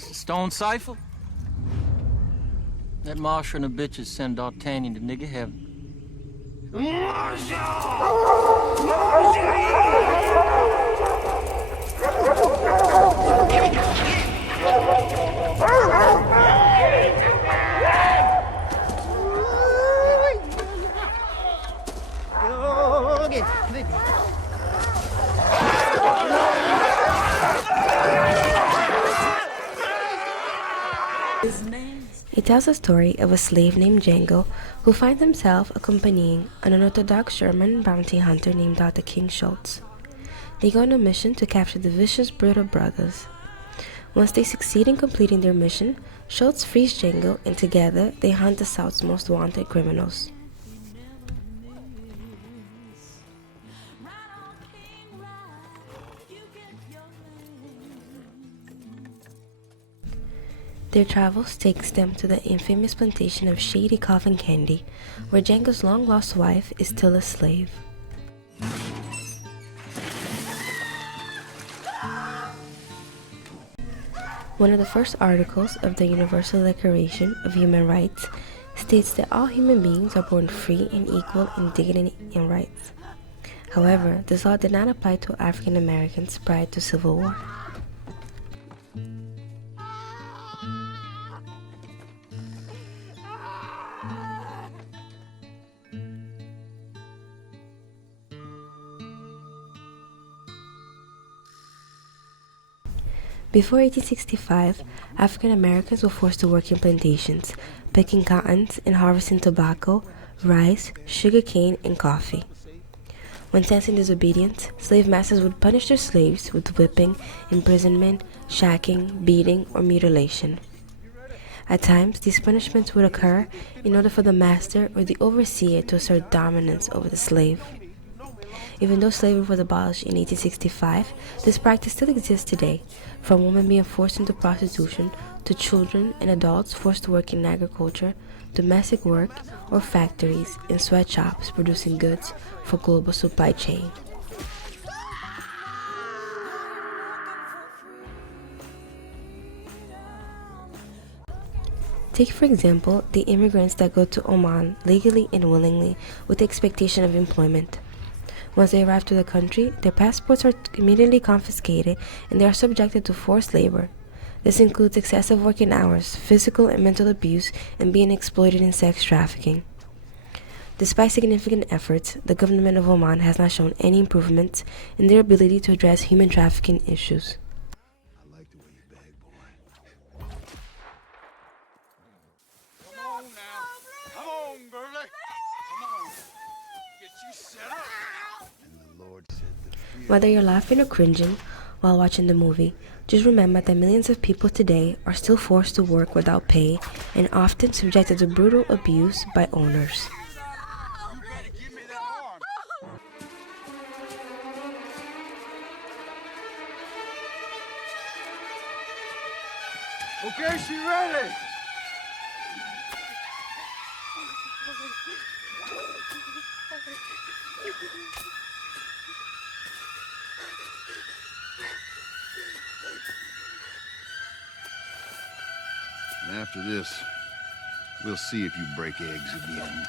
Stone Cipher? That Marshal and the bitches send D'Artagnan to nigga heaven. It tells a story of a slave named Django who finds himself accompanying an unorthodox German bounty hunter named Dr. King Schultz. They go on a mission to capture the vicious Brito brothers. Once they succeed in completing their mission, Schultz frees Django and together they hunt the South's most wanted criminals. Their travels takes them to the infamous plantation of Shady Coffin Candy, where Django's long-lost wife is still a slave. One of the first articles of the Universal Declaration of Human Rights states that all human beings are born free and equal in dignity and rights. However, this law did not apply to African Americans prior to Civil War. Before 1865, African Americans were forced to work in plantations, picking cottons and harvesting tobacco, rice, sugarcane, and coffee. When sensing disobedience, slave masters would punish their slaves with whipping, imprisonment, shacking, beating, or mutilation. At times, these punishments would occur in order for the master or the overseer to assert dominance over the slave. Even though slavery was abolished in 1865, this practice still exists today, from women being forced into prostitution to children and adults forced to work in agriculture, domestic work, or factories and sweatshops producing goods for global supply chain. Take, for example, the immigrants that go to Oman legally and willingly with the expectation of employment. Once they arrive to the country, their passports are immediately confiscated and they are subjected to forced labor. This includes excessive working hours, physical and mental abuse, and being exploited in sex trafficking. Despite significant efforts, the government of Oman has not shown any improvements in their ability to address human trafficking issues. I like the way you bag, boy. Come on now. Come on, girlie. Come on. Get you set up. And the Lord said the fear. Whether you're laughing or cringing while watching the movie, just remember that millions of people today are still forced to work without pay and often subjected to brutal abuse by owners. You better give me that arm. Okay, she ready. And after this, we'll see if you break eggs again.